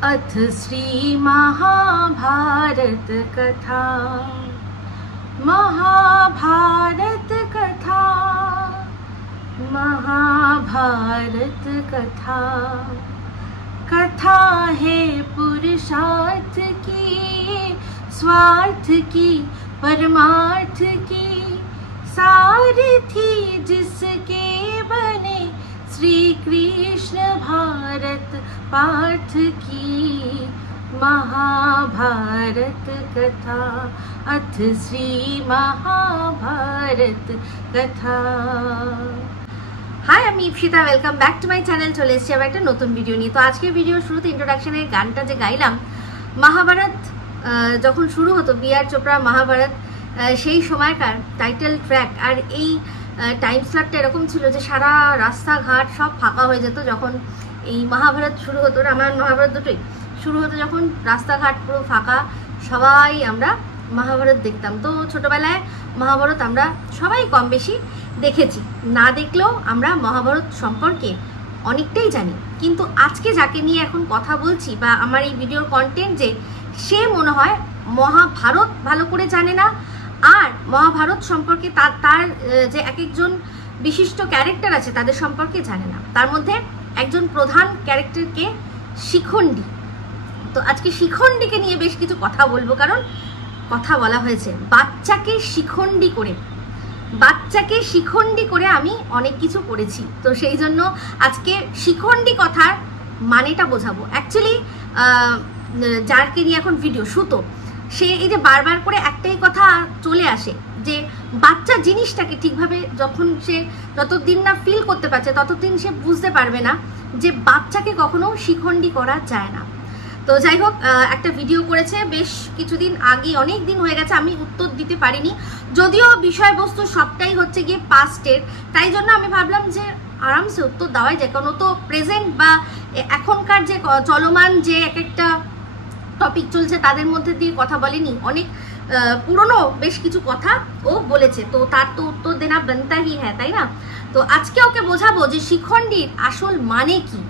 अथ श्री महाभारत कथा। महाभारत कथा, महाभारत कथा। कथा है पुरुषार्थ की, स्वार्थ की, परमार्थ की, सारथी जिसके बने श्री कृष्ण भारत पार्थ की। महाभारत कथा, अथ श्री महाभारत कथा। हाय, আমি Ipsita, welcome back to my channel. চলে এসেছি আবার একটা নতুন ভিডিও নিয়ে। তো আজকের ভিডিওর শুরুতে ইন্ট্রোডাকশনের গানটা যে গাইলাম, মহাভারত যখন শুরু হতো, বি.আর. চোপড়া মহাভারত, সেই সময়কার টাইটেল ট্র্যাক। আর এই টাইম স্লটটা এরকম ছিল যে সারা রাস্তাঘাট সব ফাঁকা হয়ে যেত যখন এই মহাভারত শুরু হতো। রামায়ণ মহাভারত দুটোই শুরু হতো যখন রাস্তাঘাট পুরো ফাঁকা, সবাই আমরা মহাভারত দেখতাম। তো ছোটবেলায় মহাভারত আমরা সবাই কম বেশি দেখেছি, না দেখলেও আমরা মহাভারত সম্পর্কে অনেকটাই জানি। কিন্তু আজকে যাকে নিয়ে এখন কথা বলছি বা আমার এই ভিডিওর কন্টেন্ট, যে সে মনে হয় মহাভারত ভালো করে জানে না, আর মহাভারত সম্পর্কে তার যে এক একজন বিশিষ্ট ক্যারেক্টার আছে তাদের সম্পর্কে জানে না। তার মধ্যে একজন প্রধান ক্যারেক্টারকে শিখণ্ডী। তো আজকে শিখণ্ডীকে নিয়ে বেশ কিছু কথা বলবো, কারণ কথা বলা হয়েছে বাচ্চাকে শিখণ্ডী করে আমি অনেক কিছু করেছি। তো সেই জন্য আজকে শিখণ্ডী কথার মানেটা বোঝাবো। অ্যাকচুয়ালি যারকে নিয়ে এখন ভিডিও, সুতো, সে এই যে বারবার করে একটাই কথা চলে আসে যে বাচ্চা জিনিসটাকে ঠিকভাবে যখন সে যতদিন না ফিল করতে পারছে ততদিন সে বুঝতে পারবে না যে বাচ্চাকে কখনো শিখণ্ডী করা যায় না। তো যাই হোক, একটা ভিডিও করেছে বেশ কিছুদিন আগে, অনেক দিন হয়ে গেছে, আমি উত্তর দিতে পারিনি, যদিও বিষয়বস্তু সবটাই হচ্ছে গিয়ে পাস্টের। তাই জন্য আমি ভাবলাম যে আরামসে উত্তর দেওয়াই যায়, কারণ ও তো প্রেজেন্ট বা এখনকার যে চলমান যে এক একটা টপিক চলছে তাদের মধ্যে দিয়ে কথা বলেনি, অনেক পুরনো বেশ কিছু কথা ও বলেছে। তো তার তো উত্তর দেনা বানতা হি হ্যাঁ, তাই না? তো আজকে ওকে বোঝাবো যে শিখণ্ডীর আসল মানে কি।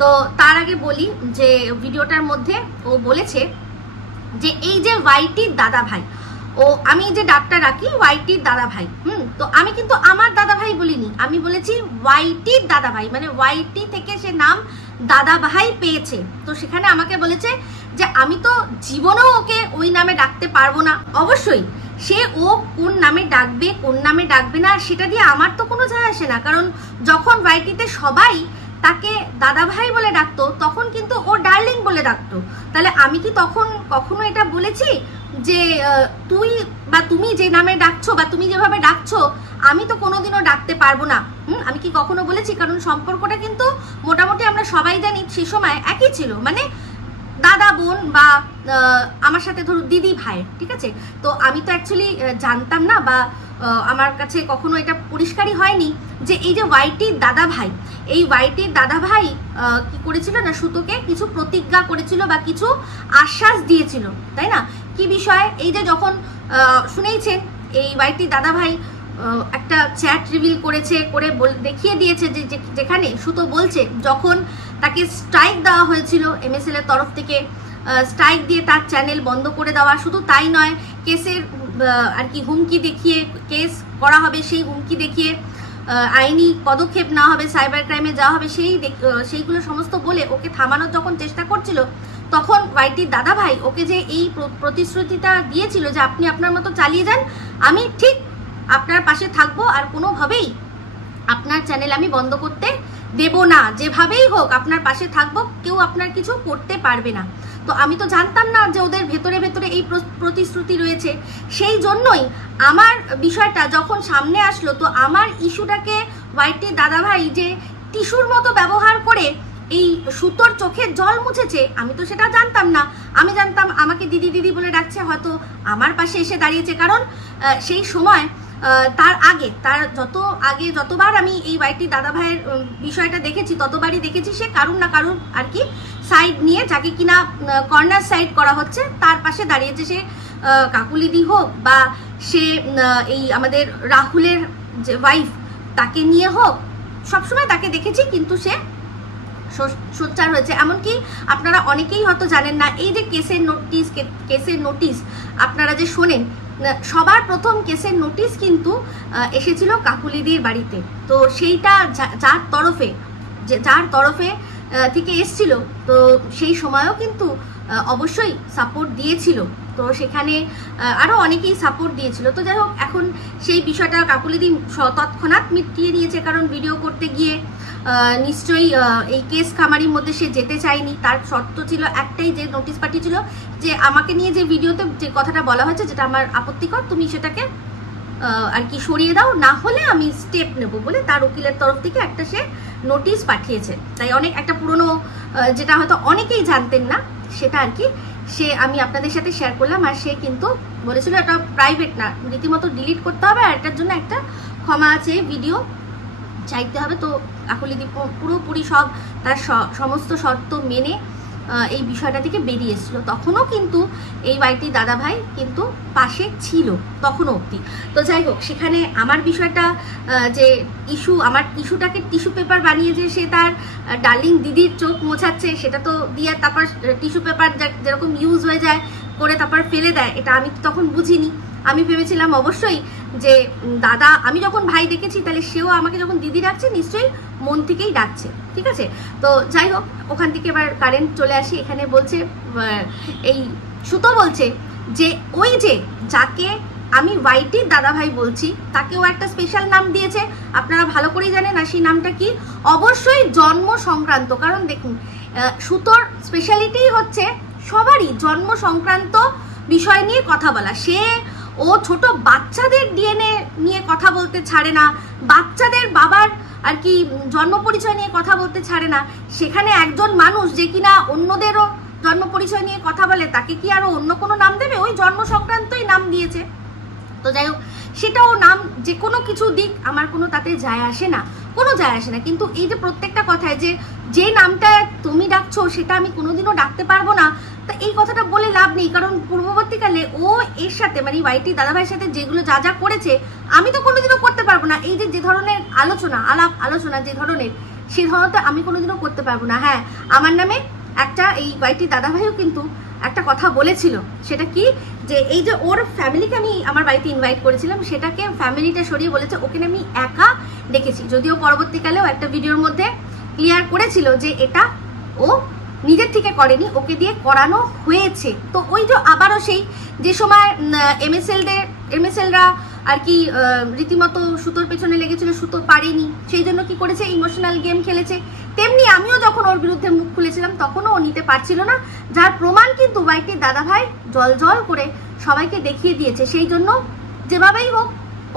তো তার আগে বলি যে ভিডিওটার মধ্যে ও বলেছে যে এই যে ওয়াইটির দাদা ভাই, ও আমি যে ডাক্তার রাখি ওয়াইটির দাদা ভাই, তো আমি কিন্তু আমার দাদা ভাই বলিনি, আমি বলেছি ওয়াইটির দাদা ভাই, মানে ওয়াইটি থেকে সে নাম দাদা ভাই পেয়েছে। তো সেখানে আমাকে বলেছে যে আমি তো জীবনেও ওকে ওই নামে ডাকতে পারবো না। অবশ্যই সে ও কোন নামে ডাকবে কোন নামে ডাকবে না সেটা দিয়ে আমার তো কোনো যায় আসে না, কারণ যখন ওয়াইটিতে সবাই তাকে দাদা ভাই বলে ডাকতো তখন কিন্তু ও ডার্লিং বলে ডাকতো। তাহলে আমি কি তখন কখনো এটা বলেছি যে তুই বা তুমি যে নামে ডাকছো বা তুমি যেভাবে ডাকছো আমি তো কোনোদিনও ডাকতে পারবো না? আমি কি কখনো বলেছি? কারণ সম্পর্কটা কিন্তু মোটামুটি আমরা সবাই জানি সে সময় একই ছিল, মানে দাদা বোন বা আমার সাথে ধরো দিদি ভাই, ঠিক আছে? তো আমি তো অ্যাকচুয়ালি জানতাম না বা আমার কাছে কখনো এটা পরিষ্কারই হয়নি যে এই যে ওয়াইটির দাদা ভাই, এই ওয়াইটির দাদা ভাই কি করেছিল না, সুতোকে কিছু প্রতিজ্ঞা করেছিল বা কিছু আশ্বাস দিয়েছিল, তাই না? কি বিষয়ে? এই যে যখন শুনেইছেন এই ওয়াইটির দাদা ভাই একটা চ্যাট রিভিল করেছে, করে দেখিয়ে দিয়েছে যে যেখানে সুতো বলছে যখন তাকে স্ট্রাইক দেওয়া হয়েছিল MSL এর তরফ থেকে, স্ট্রাইক দিয়ে তার চ্যানেল বন্ধ করে দেওয়া, শুধু তাই নয় কেসের আর কি হুমকি দেখিয়ে, কেস করা হবে সেই হুমকি দেখিয়ে, আইনি পদক্ষেপ নেওয়া হবে, সাইবার ক্রাইমে যাওয়া হবে, সেইগুলো সমস্ত বলে ওকে থামানোর যখন চেষ্টা করছিল, তখন ওয়াইটির দাদা ভাই ওকে যে এই প্রতিশ্রুতিটা দিয়েছিল যে আপনি আপনার মতো চালিয়ে যান, আমি ঠিক আপনার পাশে থাকবো, আর কোনোভাবেই আপনার চ্যানেল আমি বন্ধ করতে দেব না, যেভাবেই হোক আপনার পাশে থাকবো, কেউ আপনার কিছু করতে পারবে না। তো আমি তো জানতাম না যে ওদের ভেতরে ভেতরে এই প্রতিশ্রুতি রয়েছে। সেই জন্যই আমার বিষয়টা যখন সামনে আসলো, তো আমার ইস্যুটাকে ওয়াইটির দাদাভাই যে টিস্যুর মতো ব্যবহার করে এই সুতোর চোখের জল মুছেছে, আমি তো সেটা জানতাম না। আমি জানতাম আমাকে দিদি দিদি বলে ডাকছে, হয়তো আমার পাশে এসে দাঁড়িয়েছে, কারণ সেই সময় তার আগে যতবার আমি এই ওয়াইটির দাদা ভাইয়ের বিষয়টা দেখেছি ততবারই দেখেছি সে কারুর না কারুর আর কি সাইড নিয়ে, যাকে কিনা কর্নার সাইড করা হচ্ছে তার পাশে দাঁড়িয়েছে। সে কাকুলিদি হোক বা সে এই আমাদের রাহুলের যে ওয়াইফ তাকে নিয়ে হোক, সবসময় তাকে দেখেছি, কিন্তু সে সোচ্চার হয়েছে। এমনকি আপনারা অনেকেই হয়তো জানেন না, এই যে কেসের নোটিশ আপনারা যে শোনেন, সবার প্রথম কেসের নোটিশ কিন্তু এসেছিল কাকুলিদির বাড়িতে। তো সেইটা যার তরফে থেকে এসছিল, তো সেই সময়ও কিন্তু অবশ্যই সাপোর্ট দিয়েছিল। তো সেখানে আরও অনেকেই সাপোর্ট দিয়েছিল। তো যাই হোক, এখন সেই বিষয়টা কাকুলিদি তৎক্ষণাৎ মিটিয়ে নিয়েছে, কারণ ভিডিও করতে গিয়ে নিশ্চয়ই এই কেস খামারির মধ্যে সে যেতে চায়নি। তার শর্ত ছিল একটাই, যে নোটিশ পাঠিয়েছিল যে আমাকে নিয়ে যে ভিডিওতে যে কথাটা বলা হয়েছে যেটা আমার আপত্তিকর, তুমি সেটাকে আর কি সরিয়ে দাও, না হলে আমি স্টেপ নেব বলে তার উকিলের তরফ থেকে একটা সে নোটিশ পাঠিয়েছে। তাই অনেক একটা পুরনো, যেটা হয়তো অনেকেই জানতেন না, সেটা আর কি আমি আপনাদের সাথে শেয়ার করলাম। আর সে কিন্তু বলেছিল এটা প্রাইভেট না, রীতিমতো ডিলিট করতে হবে, আর এটার জন্য একটা ক্ষমা আছে, ভিডিও চাইতে হবে। তো কাকুলিদি পুরোপুরি সব তার সমস্ত শর্ত মেনে এই বিষয়টা থেকে বেরিয়ে এসেছিল। তখনও কিন্তু এই ওয়াইটি দাদা ভাই কিন্তু পাশে ছিল তখনও অবধি। তো যাই হোক, সেখানে আমার বিষয়টা যে আমার ইস্যুটাকে টিস্যু পেপার বানিয়ে যে সে তার ডার্লিং দিদির চোখ মোছাচ্ছে, সেটা তো দিয়ে তারপর টিস্যু পেপার যেরকম ইউজ হয়ে যায় করে তারপর ফেলে দেয়, এটা আমি তখন বুঝিনি। আমি ভেবেছিলাম অবশ্যই যে দাদা, আমি যখন ভাই দেখেছি তাহলে সেও আমাকে যখন দিদি ডাকছে নিশ্চয়ই মন থেকেই ডাকছে, ঠিক আছে। তো যাই হোক, ওখান থেকে এবার কারেন্ট চলে আসি। এখানে বলছে, এই সুতো বলছে যে ওই যে যাকে আমি ওয়াইটির দাদা ভাই বলছি তাকেও একটা স্পেশাল নাম দিয়েছে, আপনারা ভালো করেই জানেন। আর সেই নামটা কি? অবশ্যই জন্ম সংক্রান্ত। কারণ দেখুন, সুতোর স্পেশালিটি হচ্ছে সবারই জন্ম সংক্রান্ত বিষয় নিয়ে কথা বলা। ও ছোট বাচ্চাদের ডিএনএ নিয়ে কথা বলতে ছাড়ে না, বাচ্চাদের বাবার আর কি জন্ম পরিচয় নিয়ে কথা বলতে ছাড়ে না। সেখানে একজন মানুষ যে কিনা অন্যদেরও জন্ম পরিচয় নিয়ে কথা বলে, তাকে কি আরো অন্য কোনো নাম দেবে? ওই জন্ম সংক্রান্তই নাম দিয়েছে। তো যাই হোক, সেটাও নাম যে কোনো কিছু দিক আমার কোনো তাতে যায় আসে না, কিন্তু এই যে প্রত্যেকটা কথায় যে নামটা তুমি ডাকছো সেটা আমি কোনোদিনও ডাকতে পারবো না, তা এই কথাটা বলে লাভ নেই। কারণ পূর্ববর্তীকালে ও এর সাথে মানে ওয়াইটি দাদাভাইয়ের সাথে যেগুলো যা করেছে আমি তো কোনোদিনও করতে পারবো না। এই যে ধরনের আলোচনা যে ধরনের, সেই ধরনটা আমি কোনোদিনও করতে পারবো না। হ্যাঁ, আমার নামে একটা এই ওয়াইটি দাদাভাইও কিন্তু একটা কথা বলেছিল, সেটা কি, যে এই যে ওর ফ্যামিলিকে আমি আমার বাড়িতে ইনভাইট করেছিলাম, সেটাকে ফ্যামিলিটা সরিয়ে বলেছে ওকে আমি একা ডেকেছি। যদিও পরবর্তীকালেও একটা ভিডিওর মধ্যে ক্লিয়ার করেছিল যে এটা ও নিজের থেকে করেনি, ওকে দিয়ে করানো হয়েছে। তো ওই যে আবারও সেই যে সময় এমএসএলরা আর কি রীতিমতো সুতোর পেছনে লেগেছিল, সুতো পারেনি, সেই জন্য কি করেছে, ইমোশনাল গেম খেলেছে। তেমনি আমিও যখন ওর বিরুদ্ধে মুখ খুলেছিলাম তখনও ও নিতে পারছিল না, যার প্রমাণ কিন্তু ওয়াইটির দাদাভাই জল করে সবাইকে দেখিয়ে দিয়েছে। সেই জন্য যেভাবেই হোক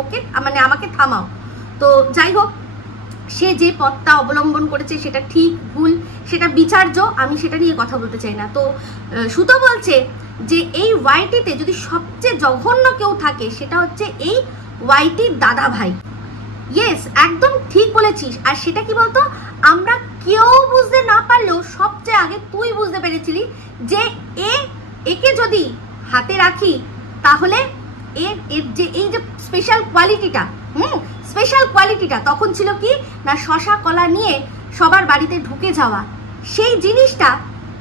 ওকে মানে আমাকে থামাও। তো যাই হোক, সে যে পথটা অবলম্বন করেছে সেটা ঠিক ভুল সেটা বিচার্য, আমি সেটা নিয়ে কথা বলতে চাই না। তো সুতো বলছে যে এই ওয়াইটিতে যদি সবচেয়ে জঘন্য কেউ থাকে সেটা হচ্ছে এই ওয়াইটির দাদা ভাই। ইয়েস, একদম ঠিক বলেছিস। আর সেটা কি বলতো, আমরা কেউ বুঝতে না পারলেও সবচেয়ে আগে তুই বুঝতে পেরেছিলি যে একে যদি হাতে রাখি তাহলে এর যে এই যে স্পেশাল কোয়ালিটিটা তখন ছিল কি না, শশা কলা নিয়ে সবার বাড়িতে ঢুকে যাওয়া। সেই জিনিসটা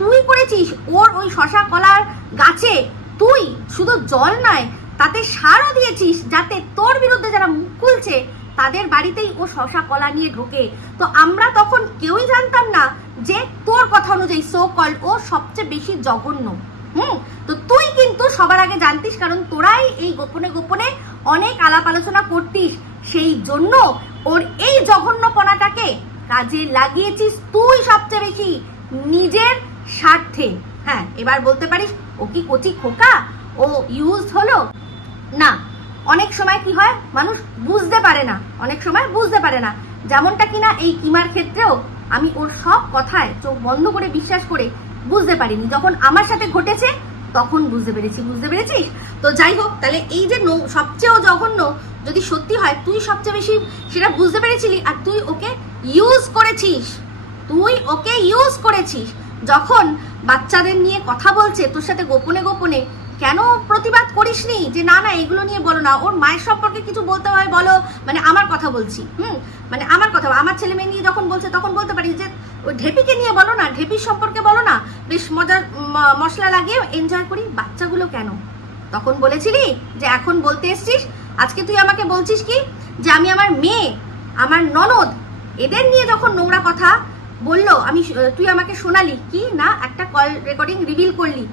তুই করেছিস। ওর ওই শশা কলার গাছে তুই শুধু জল নয় তাতে সারও দিয়েছিস, যাতে তোর বিরুদ্ধে যারা মুখ খুলছে তাদের বাড়িতেই ও শশা কলা নিয়ে ঢোকে। তো আমরা তখন কেউই জানতাম না যে তোর কথা অনুযায়ী সো কল ও সবচেয়ে বেশি জঘন্য। তো তুই কিন্তু সবার আগে জানতিস, কারণ তোরাই এই গোপনে গোপনে অনেক আলাপ আলোচনা করতিস, সেই জন্য ওর এই জঘন্যপনাটাকে কাজে লাগিয়েছিস তুই সবচেয়ে বেশি নিজের স্বার্থে। হ্যাঁ, এবার বলতে পারিস ও কি কচি খোকা, ও ইউজ হলো না। অনেক সময় কি হয়, মানুষ বুঝতে পারে না, যেমনটা কিনা এই কিমার ক্ষেত্রেও আমি ওর সব কথায় চোখ বন্ধ করে বিশ্বাস করে বুঝতে পারিনি, যখন আমার সাথে ঘটেছে তখন বুঝতে পেরেছিস। তো যাই হোক, তাহলে এই যে সবচেয়ে জঘন্য যদি সত্যি হয়, তুই সবচেয়ে বেশি সেটা বুঝতে পেরেছিলি, আর তুই ওকে ইউজ করেছিস। যখন বাচ্চাদের নিয়ে কথা বলছে তোর সাথে গোপনে গোপনে, কেন প্রতিবাদ করিসনি যে না না এগুলো নিয়ে বলো না, ওর মায়ের সম্পর্কে কিছু বলতে হয় বলো, মানে আমার কথা বলছি, মানে আমার কথা, আমার ছেলে মেয়ে নিয়ে যখন বলছে তখন বলতে পারি যে ওই ঢেপিকে নিয়ে বলো না, ঢেপির সম্পর্কে বলো না, বেশ মজার মশলা লাগিয়ে এনজয় করি। বাচ্চাগুলো কেন তখন বলেছিলি যে এখন বলতে এসছিস? আজকে তুই আমাকে বলছিস কি যে আমি আমার মেয়ে, আমার ননদ, এদের নিয়ে যখন নোংরা কথা বললো তুই আমাকে শোনালি কি না, একটা কল রেকর্ডিং রিভিল করলি,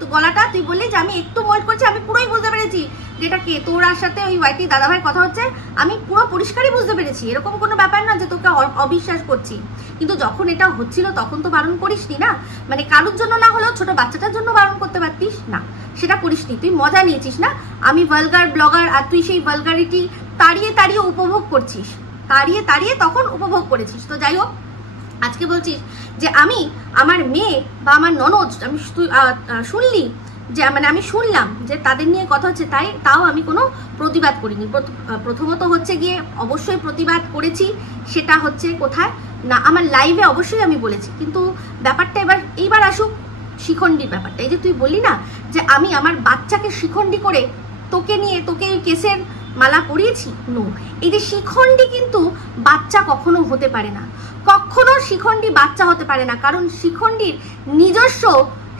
তো গলাটা তুই বললি যে আমি একটু মোল্ড করছি, আমি পুরোই বুঝতে পেরেছি যেটা কে তোর সাথে ওই ওয়াইটি দাদাভাই কথা হচ্ছে, আমি পুরো পরিষ্কারই বুঝতে পেরেছি, এরকম কোনো ব্যাপার না যে তোকে অবিশ্বাস করছি। কিন্তু যখন এটা হচ্ছিল তখন তো বারণ করিসনি না, মানে কারোর জন্য না হলেও ছোট বাচ্চাটার জন্য বারণ করতে পারতিস না, সেটা করিসনি। তুই মজা নিয়েছিস না, আমি ভালগার ব্লগার আর তুই সেই ভালগারিটি তাড়িয়ে তাড়িয়ে উপভোগ করছিস, তাড়িয়ে তাড়িয়ে তখন উপভোগ করেছিস। তো যাই হোক, আজকে বলছিস যে আমি আমার মেয়ে বা আমার ননদ, আমি শুনলি যে মানে আমি শুনলাম যে তাদের নিয়ে কথা হচ্ছে, তাও আমি কোনো প্রতিবাদ করিনি। প্রথমত হচ্ছে গিয়ে অবশ্যই প্রতিবাদ করেছি, সেটা হচ্ছে কোথায় না আমার লাইভে অবশ্যই আমি বলেছি, কিন্তু ব্যাপারটা এইবার আসুক শিখণ্ডীর ব্যাপারটা। এই যে তুই বললি না যে আমি আমার বাচ্চাকে শিখণ্ডী করে তোকে ওই কেসের মালা পরিয়েছি, নো, এই যে শিখণ্ডী কিন্তু বাচ্চা কখনো হতে পারে না, কখনো শিখণ্ডী বাচ্চা হতে পারে না, কারণ শিখণ্ডীর নিজস্ব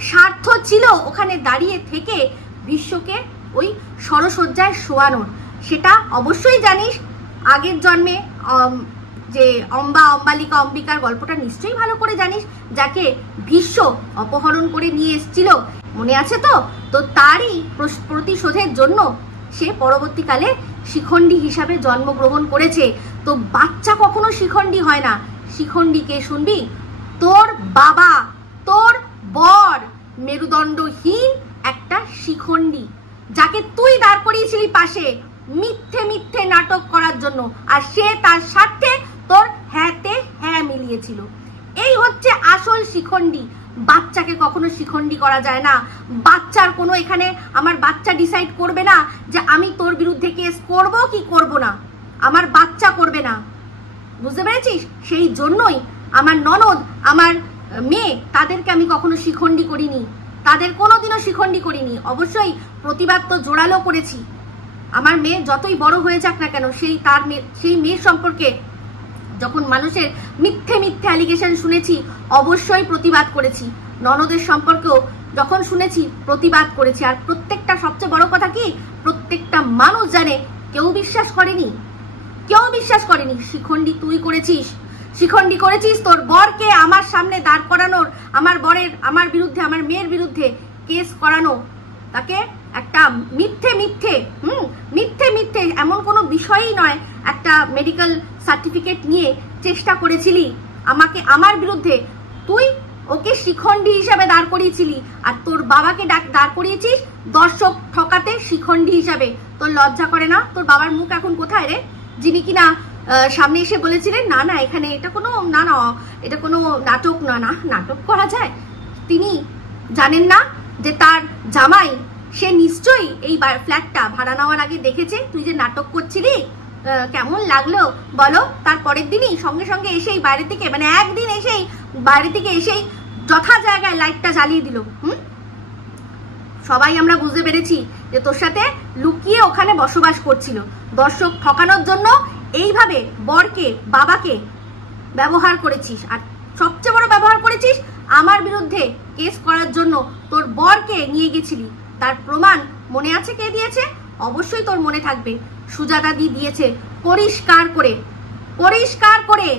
স্বার্থ ছিল ওখানে দাঁড়িয়ে থেকে বিশ্বকে ওই সরসজ্জায় শোয়ানোর। সেটা অবশ্যই জানিস, আগের জন্মে যে অম্বিকার গল্পটা নিশ্চয়ই ভালো করে জানিস, যাকে ভীষ্ম অপহরণ করে নিয়ে এসেছিল, মনে আছে তো? তো তারই প্রতিশোধের জন্য সে পরবর্তীকালে শিখণ্ডী হিসাবে জন্মগ্রহণ করেছে। তো বাচ্চা কখনো শিখণ্ডী হয় না। শিখণ্ডীকে শুনবি, তোর বাবা, তোর বর মেরুদণ্ডহীন একটা শিখণ্ডী, যাকে তুই দাঁড় করিয়েছিলি পাশে মিথ্যে মিথ্যে নাটক করার জন্য, আর সে তার স্বার্থে তোর হ্যাঁতে হ্যাঁ মিলিয়েছিল। এই হচ্ছে আসল শিখণ্ডী। বাচ্চাকে কখনো শিখণ্ডী করা যায় না। বাচ্চার কোনো এখানে আমার বাচ্চা ডিসাইড করবে না যে আমি তোর বিরুদ্ধে কেস করব কি করব না, আমার বাচ্চা করবে না, বুঝতে পেরেছিস? সেই জন্যই আমার ননদ, আমার মেয়ে, তাদেরকে আমি কখনো শিখণ্ডী করিনি, তাদের কোনোদিনও শিখণ্ডী করিনি। অবশ্যই প্রতিবাদ তো জোরালো করেছি। আমার মেয়ে যতই বড় হয়ে যাক না কেন, সেই মেয়ের সম্পর্কে যখন মানুষের মিথ্যে মিথ্যে অ্যালিগেশন শুনেছি অবশ্যই প্রতিবাদ করেছি। ননদের সম্পর্কেও যখন শুনেছি প্রতিবাদ করেছি। আর প্রত্যেকটা, সবচেয়ে বড় কথা কি, প্রত্যেকটা মানুষ জানে, কেউ বিশ্বাস করেনি, কেউ বিশ্বাস করেনি। শিখণ্ডী তুই করেছিস, শিখণ্ডী করেছিস তোর বরকে আমার সামনে দাঁড় করানোর, আমার বিরুদ্ধে, আমার মেয়ের বিরুদ্ধে কেস করানো, তাকে একটা মিথ্যে মিথ্যে এমন কোনো বিষয়ই নয়, একটা মেডিকেল সার্টিফিকেট নিয়ে চেষ্টা করেছিলি আমার বিরুদ্ধে। তুই ওকে শিখণ্ডী হিসাবে দাঁড় করিয়েছিলি, আর তোর বাবাকে দাঁড় করিয়েছিস দর্শক ঠকাতে শিখণ্ডী হিসাবে। তোর লজ্জা করে না? তোর বাবার মুখ এখন কোথায় রে, যিনি কিনা সামনে এসে বলেছিলেন না না এখানে এটা কোনো এটা কোনো নাটক না, নাটক করা যায়? তিনি জানেন না যে তার জামাই, সে নিশ্চয়ই এই ফ্ল্যাটটা ভাড়া নেওয়ার আগে দেখেছে তুই যে নাটক করছিলি, কেমন লাগলো বলো? তার পরের দিনই সঙ্গে সঙ্গে এসেই বাইরে থেকে, মানে একদিন এসেই বাইরে থেকে এসেই যথা জায়গায় লাইটটা জ্বালিয়ে দিল। সবাই আমরা বুঝতে পেরেছি যে তোর সাথে লুকিয়ে ওখানে বসবাস করছিল। দর্শক ঠকানোর জন্য এইভাবে বরকে, বাবাকে ব্যবহার করেছিস। আর সবচেয়ে বড় ব্যবহার করেছিস আমার বিরুদ্ধে কেস করার জন্য তোর বরকে নিয়ে গেছিলি। তার প্রমাণ মনে আছে কে দিয়েছে? অবশ্যই তোর মনে থাকবে, সুজাতা দি দিয়েছে, পরিষ্কার করে।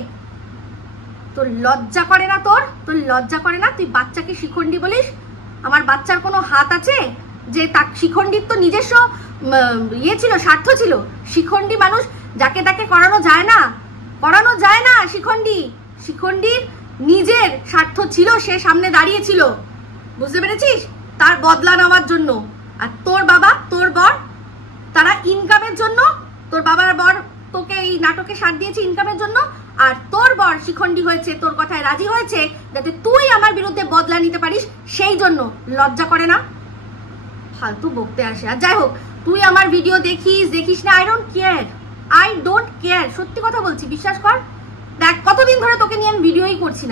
তোর লজ্জা করে না? তোর লজ্জা করে না? তুই বাচ্চাকে শিখণ্ডী বলিস? আমার বাচ্চার কোনো হাত আছে যে তার শিখণ্ডীর তো নিজস্ব ছিল, স্বার্থ ছিল। শিখণ্ডী মানুষ যাকে তাকে করানো যায় না। শিখণ্ডীর নিজের স্বার্থ ছিল, সে সামনে দাঁড়িয়েছিল, বুঝতে পেরেছিস? তার বদলা নেওয়ার জন্য। আর তোর বাবা, তোর বর, তারা ইনকামের জন্য, তোর বাবার বর তোকে এই নাটকে সাথ দিয়েছে ইনকামের জন্য, আর তোর বর শিখণ্ডী হয়েছে, তোর কথায় রাজি হয়েছে যাতে তুই আমার বিরুদ্ধে বদলা নিতে পারিস, সেই জন্য। লজ্জা করে না? ফালতু বকতে আসে। আর যাই হোক, তুই আমার ভিডিও দেখিস না, আই ডোন্ট কেয়ার, সত্যি কথা বলছি, বিশ্বাস কর। দেখ, কতদিন ধরে তোকে নিয়ে আমি ভিডিওই করছি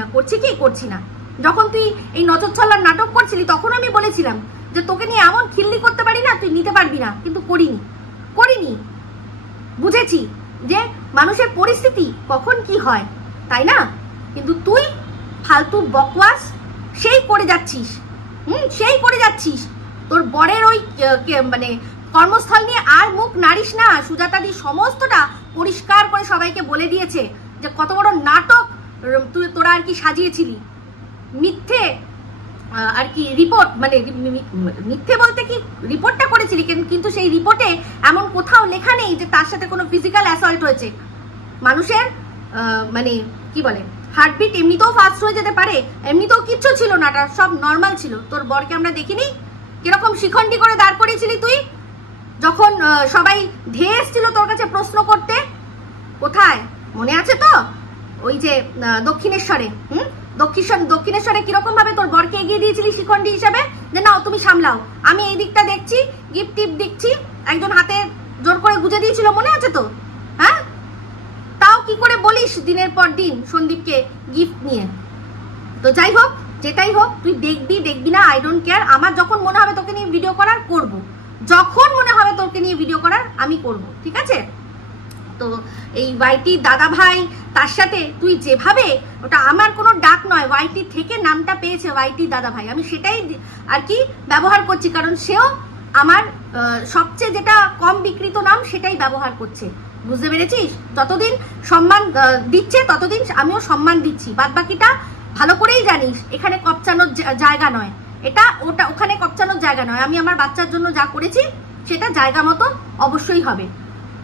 না। যখন তুই এই নজর ছল্লার নাটক করছিলি তখন আমি বলেছিলাম যে তোকে নিয়ে এমন খিল্লি করতে পারি না, তুই নিতে পারবি না, কিন্তু করিনি। বুঝেছি যে মানুষের পরিস্থিতি কখন কি হয়, তাই না? কিন্তু তুই ফালতু বকওয়াস সেই করে যাচ্ছিস, সেই করে যাচ্ছিস। তোর বরের ওই মানে কর্মস্থল নিয়ে আর মুখ নাড়িস না। সুজাতাদি সমস্তটা পরিষ্কার করে সবাইকে বলে দিয়েছে যে কত বড় নাটক তোরা আর কি সাজিয়েছিলি। মিথ্যে আর কি রিপোর্ট, মানে মিথ্যে বলতে কি রিপোর্টটা করেছিলি, কিন্তু সেই রিপোর্টে এমন কোথাও লেখা নেই যে তার সাথে কোনো ফিজিক্যাল অ্যাসল্ট হয়েছে। মানুষের মানে কি বলে হার্টবিট এমনিতেও ফাস্ট হয়ে যেতে পারে, এমনিতেও কিচ্ছু ছিল না, সব নর্মাল ছিল। তোর বরকে আমরা দেখিনি কিরকম শিখন্ডি করে দাঁড় করিয়েছিলি তুই, যখন সবাই ধেয়ে এসেছিল তোর কাছে প্রশ্ন করতে। কোথায় মনে আছে তো? ওই যে দক্ষিণেশ্বরে, দক্ষিণেশ্বরে কিরকম ভাবে তোর বরকে এগিয়ে দিয়েছিলি শিখন্ডি হিসাবে, যে না তুমি সামলাও, আমি এই দিকটা দেখছি, গিফট টিপ দিচ্ছি। একজন হাতে জোর করে গুজে দিয়েছিল, মনে আছে তো? হ্যাঁ, তাও কি করে বলিস দিনের পর দিন সন্দীপকে গিফট নিয়ে। তো যাই হোক, যেটাই হোক, তুই দেখবি না, আই ডোন্ট কেয়ার। আমার যখন মনে হবে তোকে নিয়ে ভিডিও করার করব, যখন মনে হবে তোকে নিয়ে ভিডিও করার আমি করব, ঠিক আছে? তো এই ওয়াইটি দাদা ভাই তার সাথে তুই যেভাবে, ওটা আমার কোনো ডাক নয়, ওয়াইটি থেকে নামটা পেয়েছে ওয়াইটি দাদা ভাই, আমি সেটাই আর কি ব্যবহার করছি, কারণ সেও আমার সবচেয়ে যেটা কম বিকৃত নাম সেটাই ব্যবহার করছে। বুঝতে পেরেছিস? যতদিন সম্মান দিচ্ছে ততদিন আমিও সম্মান দিচ্ছি, বাদ বাকিটা ভালো করেই জানিস এখানে কপচানোর জায়গা নয়, এটা ওটা ওখানে কপচানোর জায়গা নয়। আমি আমার বাচ্চার জন্য যা করেছি সেটা জায়গা মতো অবশ্যই হবে,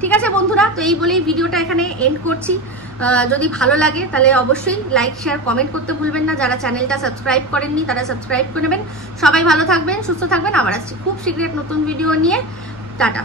ঠিক আছে বন্ধুরা? তো এই বলেই ভিডিওটা এখানে এন্ড করছি। যদি ভালো লাগে তাহলে অবশ্যই লাইক শেয়ার কমেন্ট করতে ভুলবেন না। যারা চ্যানেলটা সাবস্ক্রাইব করেননি তারা সাবস্ক্রাইব করে নেবেন। সবাই ভালো থাকবেন, সুস্থ থাকবেন। আবার আসছি খুব শীঘ্রই নতুন ভিডিও নিয়ে। টাটা।